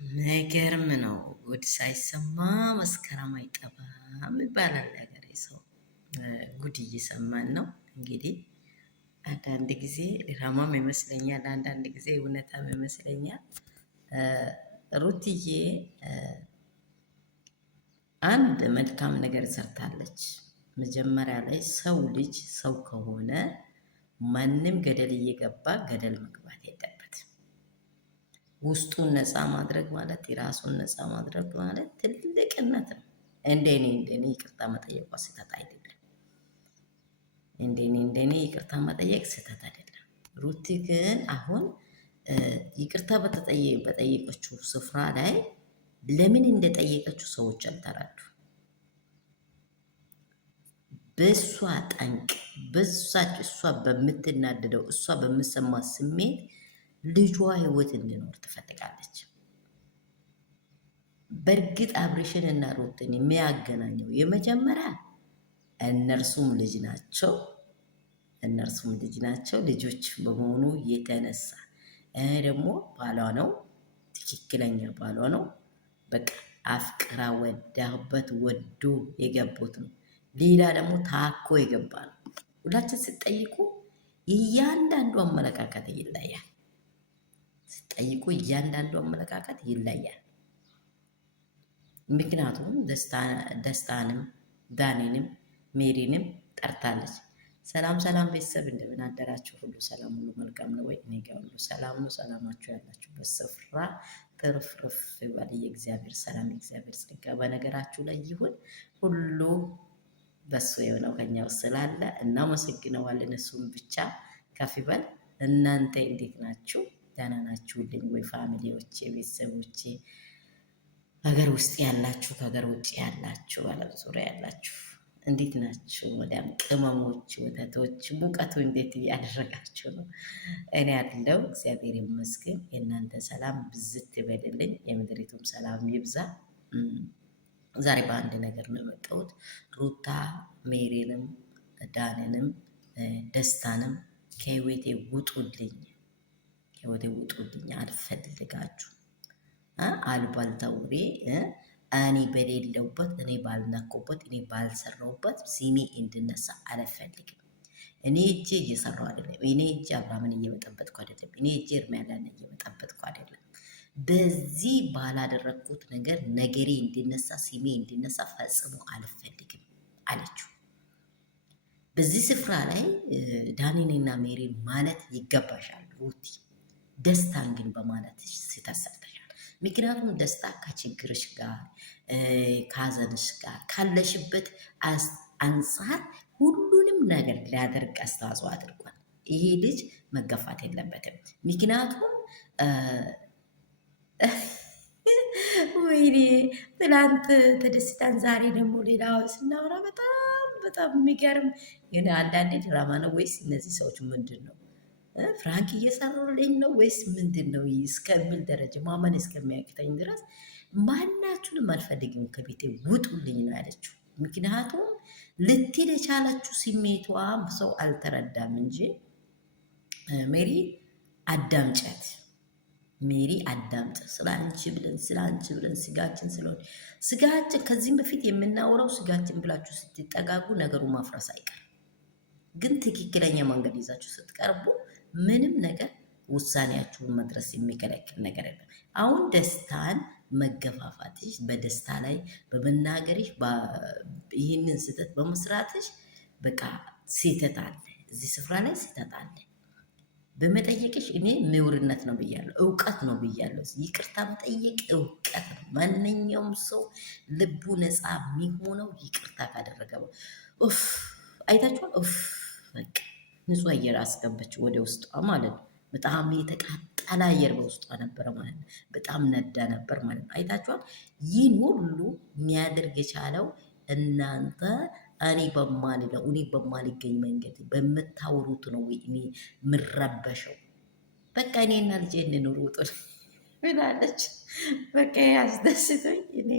ነገርም ነው። ጉድ ሳይሰማ መስከረም አይጠባም ይባላል ያገሬ ሰው። ጉድ እየሰማን ነው እንግዲህ። አንዳንድ ጊዜ ድራማም ይመስለኛል፣ አንዳንድ ጊዜ እውነታም ይመስለኛል። ሩትዬ አንድ መልካም ነገር ሰርታለች። መጀመሪያ ላይ ሰው ልጅ ሰው ከሆነ ማንም ገደል እየገባ ገደል መግባት የለበትም። ውስጡን ነፃ ማድረግ ማለት የራሱን ነፃ ማድረግ ማለት ትልቅነት ነው። እንደኔ ይቅርታ መጠየቋ ስህተት አይደለም። እንደኔ ይቅርታ መጠየቅ ስህተት አይደለም። ሩቲ ግን አሁን ይቅርታ በጠየቀችው ስፍራ ላይ ለምን እንደጠየቀችው ሰዎች አልተረዱ። በእሷ ጠንቅ በዛች እሷ በምትናደደው እሷ በምሰማት ስሜት ልጇ ህይወት እንዲኖር ትፈልጋለች። በእርግጥ አብሬሽን እና ሩትን የሚያገናኘው የመጀመሪያ እነርሱም ልጅ ናቸው። ልጆች በመሆኑ የተነሳ ደግሞ ባሏ ነው፣ ትክክለኛ ባሏ ነው። በቃ አፍቅራ ወዳበት ወዶ የገቡት ነው። ሌላ ደግሞ ታኮ የገባ ነው። ሁላችን ስጠይቁ እያንዳንዱ አመለካከት ይለያል። ይለያል። ምክንያቱም ደስታንም ዳኔንም ሜሪንም ጠርታለች። ሰላም ቤተሰብ እንደምን አደራችሁ? ሁሉ ሰላም፣ ሁሉ መልካም ነው ወይ? እኔ ጋር ሁሉ ሰላም ነው። ሰላማችሁ ያላችሁበት ስፍራ ትርፍርፍ ይበል። የእግዚአብሔር ሰላም የእግዚአብሔር ጸጋ በነገራችሁ ላይ ይሁን። ሁሉ በሱ የሆነው ከኛ ውስጥ ስላለ እናመሰግነዋለን። እሱም ብቻ ከፍ ይበል። እናንተ እንዴት ናችሁ? ደህና ናችሁልኝ ወይ? ፋሚሊዎቼ፣ ቤተሰቦቼ፣ ሀገር ውስጥ ያላችሁ፣ ከሀገር ውጭ ያላችሁ፣ በዓለም ዙሪያ ያላችሁ እንዴት ናችሁ? ወዲያም ቅመሞች፣ ወተቶች፣ ሙቀቱ እንዴት እያደረጋችሁ ነው? እኔ ያለው እግዚአብሔር ይመስገን። የእናንተ ሰላም ብዝት ይበልልኝ፣ የምድሪቱም ሰላም ይብዛ። ዛሬ በአንድ ነገር ነው የመጣሁት። ሩታ ሜሪንም ዳንንም ደስታንም ከህይወቴ ውጡልኝ፣ አልፈልጋችሁ። አሉባልታ ወሬ እኔ በሌለውበት፣ እኔ ባልነኩበት፣ እኔ ባልሰራውበት ስሜ እንድነሳ አልፈልግም። እኔ እጄ እየሰራው አይደለም። እኔ እጄ አብርሃምን እየበጠበጥኩ አይደለም። እኔ እጄ እርሚያላን እየበጠበጥኩ አይደለም። በዚህ ባላደረግኩት ነገር ነገሬ እንዲነሳ፣ ስሜ እንዲነሳ ፈጽሞ አልፈልግም አለችው። በዚህ ስፍራ ላይ ዳኒንና ሜሪን ማለት ይገባሻል ሩቲ። ደስታን ግን በማለት ሲተሰርተሻል። ምክንያቱም ደስታ ከችግርሽ ጋር ከሀዘንሽ ጋር ካለሽበት አንጻር ሁሉንም ነገር ሊያደርግ አስተዋጽኦ አድርጓል። ይሄ ልጅ መገፋት የለበትም። ምክንያቱም ወይኔ ትላንት ተደስታን ዛሬ ደግሞ ሌላ ስናወራ በጣም የሚገርም ግን አንዳንዴ ድራማ ነው ወይስ እነዚህ ሰዎች ምንድን ነው ፍራንክ እየሰሩልኝ ነው ወይስ ምንድን ነው እስከሚል ደረጃ ማመን እስከሚያቅተኝ ድረስ ማናችሁንም አልፈልግም ከቤቴ ውጡልኝ ነው ያለችው። ምክንያቱም ልትሄድ የቻለችው ስሜቷ ሰው አልተረዳም እንጂ ሜሪ አዳምጫት፣ ሜሪ አዳምጥ። ስለ አንቺ ብለን ስጋችን ስለሆነ ስጋችን ከዚህም በፊት የምናወራው ስጋችን ብላችሁ ስትጠጋጉ ነገሩ ማፍረስ አይቀርም። ግን ትክክለኛ መንገድ ይዛችሁ ስትቀርቡ ምንም ነገር ውሳኔያችሁን መድረስ የሚከለክል ነገር የለም። አሁን ደስታን መገፋፋትሽ፣ በደስታ ላይ በመናገርሽ፣ ይህንን ስህተት በመስራትሽ በቃ ስህተት አለ፣ እዚህ ስፍራ ላይ ስህተት አለ። በመጠየቅሽ እኔ ምሁርነት ነው ብያለሁ፣ እውቀት ነው ብያለሁ። ይቅርታ መጠየቅ እውቀት ነው። ማንኛውም ሰው ልቡ ነፃ የሚሆነው ይቅርታ ካደረገ አይታችኋል። በቃ ንጹህ አየር አስገባች ወደ ውስጧ ማለት ነው። በጣም የተቃጠለ አየር በውስጧ ነበረ ማለት ነው። በጣም ነዳ ነበር ማለት ነው። አይታችኋል። ይህን ሁሉ የሚያደርግ የቻለው እናንተ እኔ በማልገኝ መንገድ በምታወሩት ነው ወይ እኔ ምረበሸው? በቃ እኔና ልጄ እንኑር ውጡ ብላለች። በቃ ያስደስተኝ እኔ